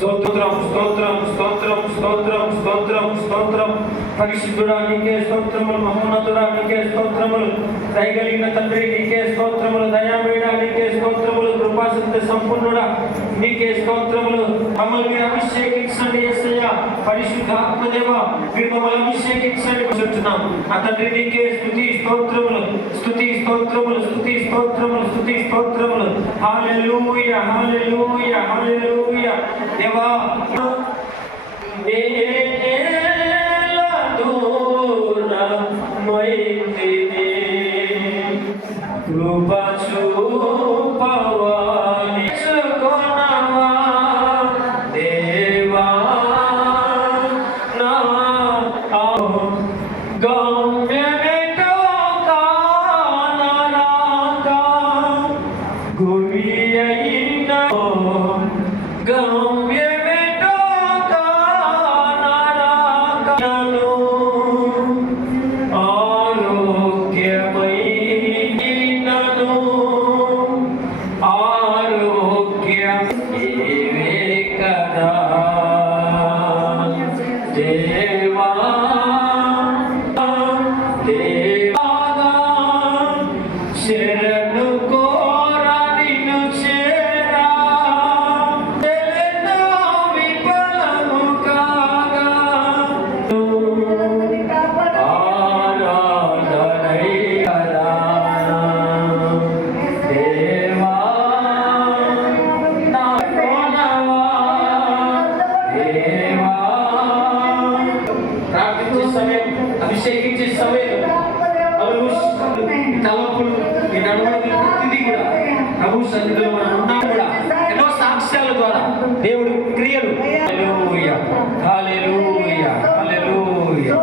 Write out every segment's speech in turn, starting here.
స్తోత్రం స్తోత్రం స్తోత్రం స్తోత్రం స్తోత్రం స్తోత్రం. పరిశుద్ధుడా నీకే స్తోత్రములు, మహోన్నతుడా నీకే స్తోత్రములు, దయగలిగిన తండ్రి నీకే స్తోత్రములు, దయామయుడా నీకే స్తోత్రములు, కృపాసత్య సంపూర్ణుడా నీకే స్తోత్రములు. మమ్మల్ని మీరు అభిషేకించండి యేసయ్యా. పరిశుద్ధాత్మదేవ మీరు మమ్మల్ని అభిషేకించండి కూర్చుంటున్నాం. ఆ తండ్రి నీకే స్తుతి స్తోత్రములు, స్తుతి స్తోత్రములు, స్తుతి స్తోత్రములు, స్తుతి స్తోత్రములు. హల్లెలూయా హల్లెలూయా హల్లెలూయా. దేవా కృపా చూపవాని సుగుణమా దేవా నా గమ్యమేటో కానరాక గురియైన గమ్యమేటో కానరాక అభిషేకించే సమయం తలపులు ఈ నడవడికి ప్రతిదీ కూడా ప్రభు సన్నిధిలో మనం ఉన్నా కూడా ఎన్నో సాక్ష్యాల ద్వారా దేవుడి క్రియలు. హల్లెలూయా హల్లెలూయా హల్లెలూయా.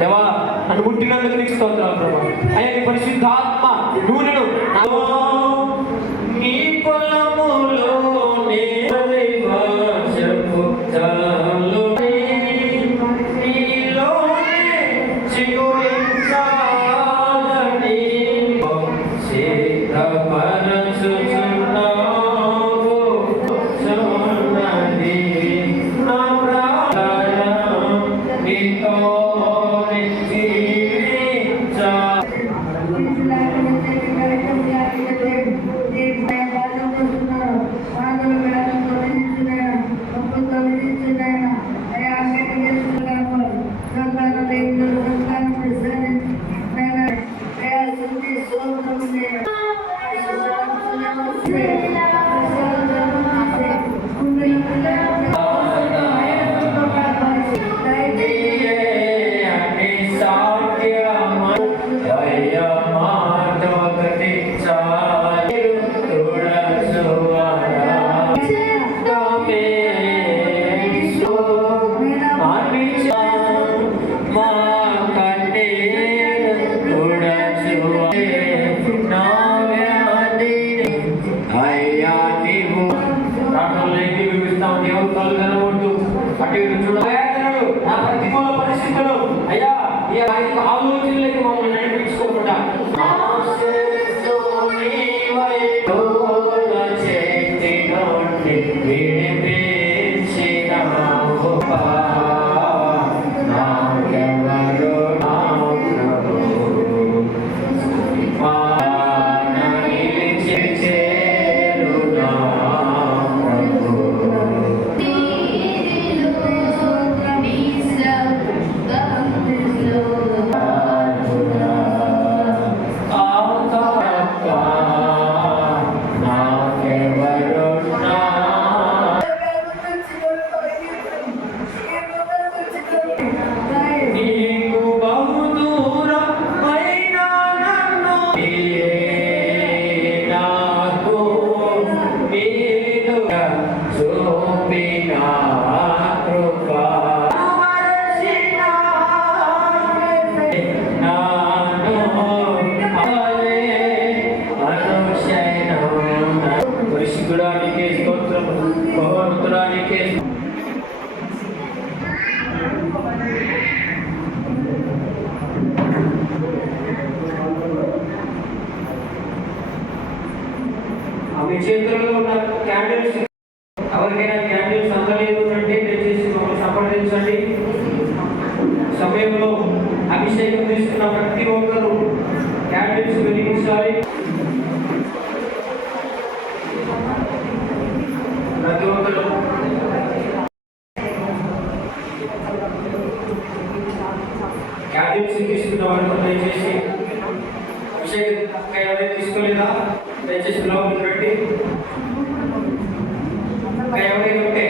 దేవా నన్ను పుట్టినందుకు నీకు స్తోత్రాలు ప్రభు. అయ్యా నీ పరిశుద్ధాత్మ నూనెను నీ పొలములో ఆలోచనలకు మమ్మల్ని నడిపించుకోకుండా మీ చేతుల్లో ఉన్న క్యాండిల్స్ ఎవరికైనా క్యాండిల్స్ అందలేదు అంటే దయచేసి మమ్మల్ని సంప్రదించండి. సమయంలో అభిషేకం తీసుకున్న ప్రతి ఒక్కరూ క్యాండిల్స్ వెలిగించాలి. ప్రతి ఒక్కరు క్యాండిల్స్ తీసుకున్న వాళ్ళు దయచేసి అభిషేకం ఎవరైనా తీసుకోలేదా దయచేసి లోపలికి రండి. ఎవరైనా ఉంటే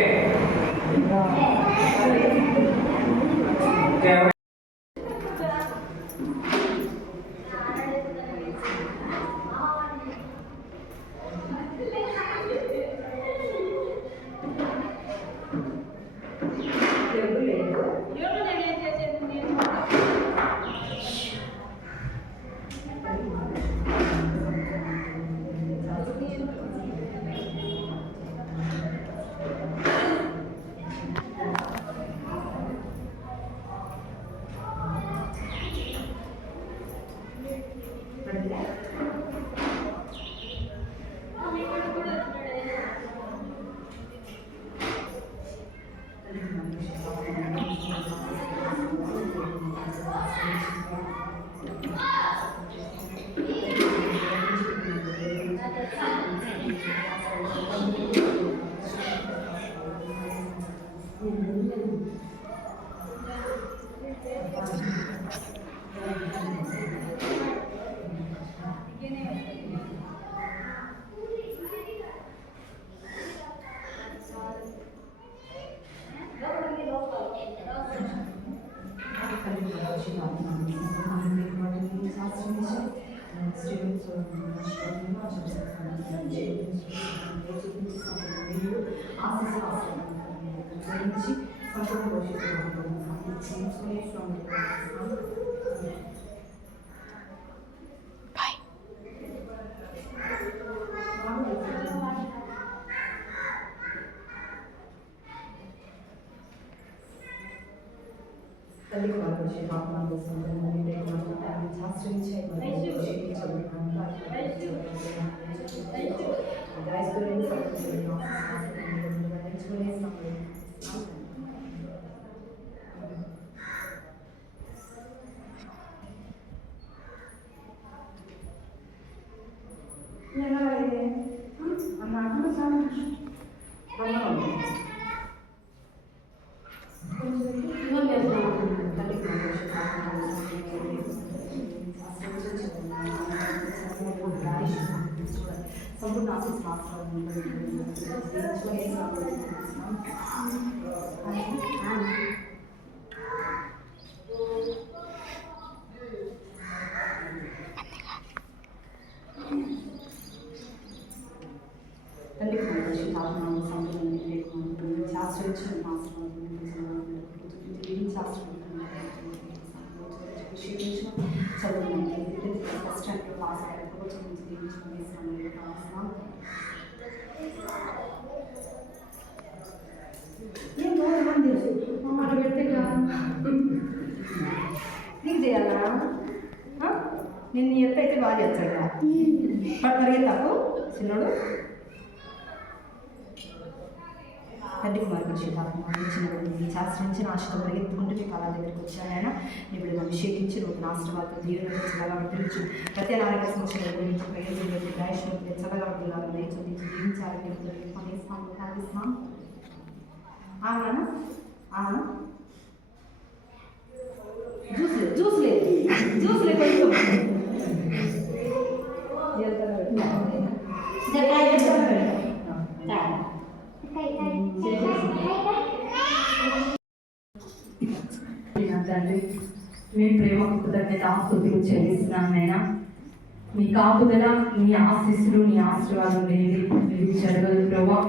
సంపూర్ణ ఆశీస్సులు తండ్రి పరిశుద్ధాత్మ సంపూర్ణ శాస్త్రించిన చదువు ఫస్ట్ ర్యాంక్ పాస్ అయ్యారు ప్రభుత్వం నుంచి దీవించిన మాట పెడితే నీకు చేయాలా నేను ఎత్తైతే బాగా చేస్తాడు పరిగే తప్పు చిన్నోడు తండ్రి కుమార్ పరిశుద్ధాత్మ శాస్త్రించిన ఆశతో పరిగెత్తుకుంటూ మీ కాళ్ళ దగ్గరికి వచ్చాను ఆయన ఇప్పుడు అభిషేకించి నూతన ఆశీర్వాదం దీవెనతో చల్లగా వర్తించు ప్రతి అనారోగ్య సమస్యల గురించి ప్రయోజనం ప్రయాసం చల్లగా వర్తిల్లాలని దయచేసి జీవించాలని ప్రార్థిస్తున్నాం అవునా అవునా జ్యూస్ లేదు కొంచెం తండ్రి మీ ప్రేమ కృతజ్ఞత ఆస్తుతులు చెల్లిస్తున్నాను నైనా మీ కాపుదల నీ ఆశీస్సులు నీ ఆశీర్వాదం లేని మీరు జరగదు ప్రభా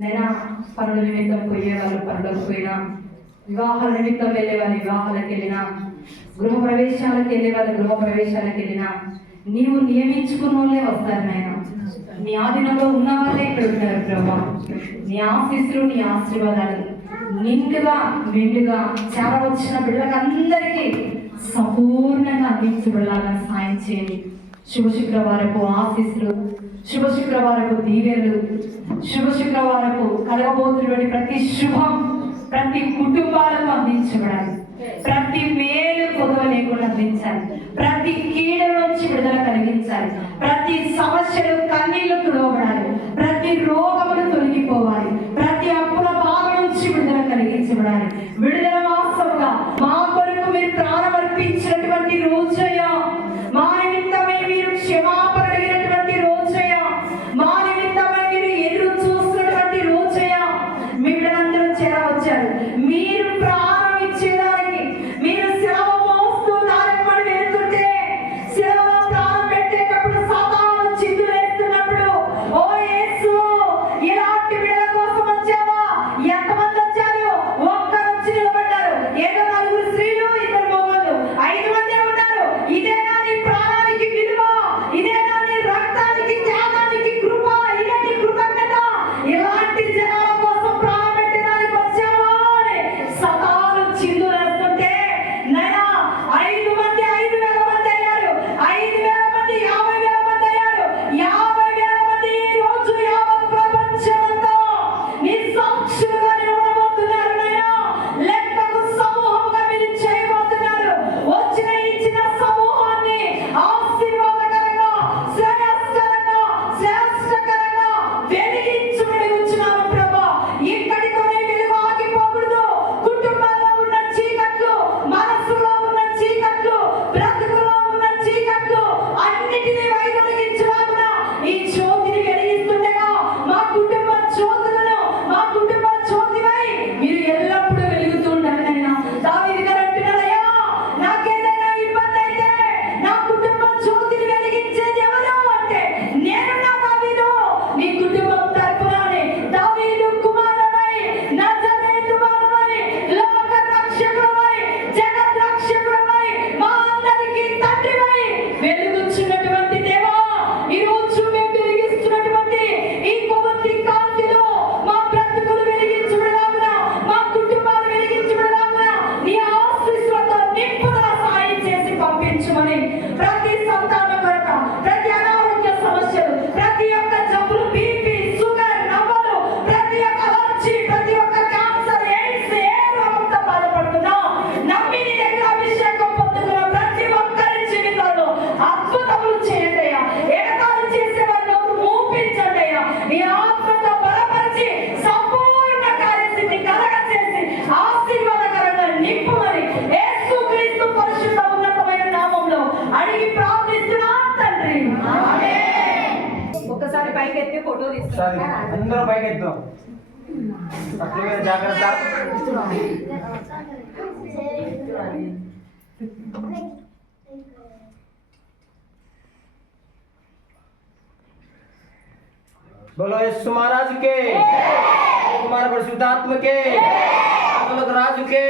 నైనా పనుల నిమిత్తం పోయే వాళ్ళు పనులకు పోయినా వివాహాల నిమిత్తం వెళ్ళే వాళ్ళు వివాహాలకు వెళ్ళినా గృహ ప్రవేశాలకు వెళ్ళే వాళ్ళు గృహ ప్రవేశాలకు వెళ్ళినా నీవు నియమించుకున్న వాళ్ళే వస్తారు నాయన నీ ఆధీనంలో ఉన్న వాళ్ళే ఇక్కడ ఉంటారు ప్రభా నీ ఆశీస్సులు నీ ఆశీర్వాదాలు నిండుగా చాలా వచ్చిన బిడ్డలందరికీ సంపూర్ణంగా అందించబడలాగా సాయం చేయండి శుభ శుక్రవారపు ఆశీస్సులు శుభ శుక్రవారపు దీవెనలు శుభ శుక్రవారపు కలగబోతున్నటువంటి ప్రతి శుభం ప్రతి కుటుంబాలకు అందించబడాలి ప్రతి మేలు పొదవ లేకుండా అందించాలి ప్రతి కీడ నుంచి విడుదల కలిగించాలి ప్రతి సమస్యలు కన్నీళ్లు తుడవబడాలి ప్రతి రోగములు తొలగిపోవాలి ప్రతి అప్పుల బాధ నుంచి విడుదల కలిగించబడాలి విడుదల మాసముగా మా కొరకు మీరు ప్రాణం అర్పించినటువంటి రోజయ్యా మా నిమిత్తమై మీరు క్షమాపణ అడిగినటువంటి రోజయ్యా మా నిమిత్తమై మీరు ఎదురు చూస్తున్నటువంటి రోజయ్యా మీ బిడ్డలందరూ చేరవచ్చారు మీరు ప్రాణం ఇచ్చేదానికి మీరు సెలవు మోస్తూ దారిపడి వెళ్తుంటే సెలవులో ప్రాణం పెట్టేటప్పుడు సాతాను చిందులేస్తున్నప్పుడు ఓ యేసు ఇలాంటి బిడ్డల కోసం వచ్చావా ఎంతమంది వచ్చారు ఒక్కరు వచ్చి నిలబడ్డారు ఏదో నలుగురు స్త్రీలు ఇద్దరు మగవాళ్ళు 5 మంది ఉన్నారు ఇదేనా నీ ప్రాణానికి విలువ ఇదేనా నీ రక్తానికి త్యాగానికి కృప ఇదే నీ కృతజ్ఞత ఇలాంటి జనాల కోసం ప్రాణం పెట్టడానికి వచ్చావా అని సతాలు చిందులేస్తుంటే నైనా 5 మంది 5,000 మంది అయ్యారు 5,000 మంది 50,000 మంది అయ్యారు 50,000 మంది ఈ రోజు యావత్ ప్రపంచమంతా నీ సాక్షులుగా నిలబడబోతున్నారు నైనా లెక్కకు సమూహంగా మీరు చేయబోతున్నారు వచ్చిన ఇచ్చిన సమూహాన్ని ఆశీర్వాదకరంగా శ్రేయస్కరంగా శ్రేష్టకరంగా వెలిగించుకుని ఉంచున్నాను ప్రభా ఇక్కడితోనే వెలుగు ఆగిపోకూడదు కుటుంబాల్లో ఉన్న చీకట్లు మనసులో ఉన్న చీకట్లు బ్రతుకులో ఉన్న చీకట్లు అన్నిటినీ వైదొలగించులాగున ఈ జ్యోతిని వెలిగిస్తుండగా మా కుటుంబ జ్యోతులను మా కుటుంబ జ్యోతివై మీరు ఎల్లప్పుడూ వెలుగుతూ ఉండాలి నాయనా దావీదు గారు అంటున్నారయ్యా నాకేదైనా ఇబ్బంది అయితే నా కుటుంబ జ్యోతిని వెలిగించేది ఎవరు అంటే నేనున్నా దావీదు నీ కుటుంబం తరపుననే దావీదు కుమారుడవై నజరేతు వాడవై లోక రక్షకుడవై జగత్ రక్షకుడవై మా అందరికీ తండ్రివై వెలుగుచున్నటువంటి దేవా ఈ రోజు మేము వెలిగిస్తున్నటువంటి ఈ కొవ్వొత్తి కాంతిలో మా బ్రతుకులు వెలిగించుబడలాగున మా కుటుంబాలు వెలిగించుబడలాగున నీ ఆశీస్సులతో నింపుదల సాయం చేసి పంపించమని ప్రతి సంతాన కొరత ప్రతి అనారోగ్య సమస్యలు ప్రతి ఒక్క జబ్బులు బీపీ షుగర్ నవ్వలు ప్రతి ఒక్క అలర్జీ ప్రతి ఒక్క క్యాన్సర్ ఎయిడ్స్ ఏ రోగంతో బాధపడుతున్నా నమ్మి నీ దగ్గర అభిషేకం పొందుకున్న ప్రతి ఒక్కరి జీవితాల్లో అద్భుతములు చేయండి అయ్యా ఎగతాళి చేసే వాళ్ళు మూపించండి అయ్యా నీ ఆత్మతో బలపరిచి సంపూర్ణ కార్యసిద్ధి కలగచేసి ఆశీర్వాదకరంగా నింపమని యేసుక్రీస్తు పరిశుద్ధ ఉన్నతమైన నామంలో అడిగి ప్రార్థిస్తున్నాను తండ్రి ఆమేన్. ఒక్కసారి పైకి ఫోటో సరే తీసుకుంటాను అందరం పైకి ఎత్తుదాం అట్ల మీద జాగ్రత్త बोलो यीशु महाराज के कुमार परिशुद्धात्मा के राजू के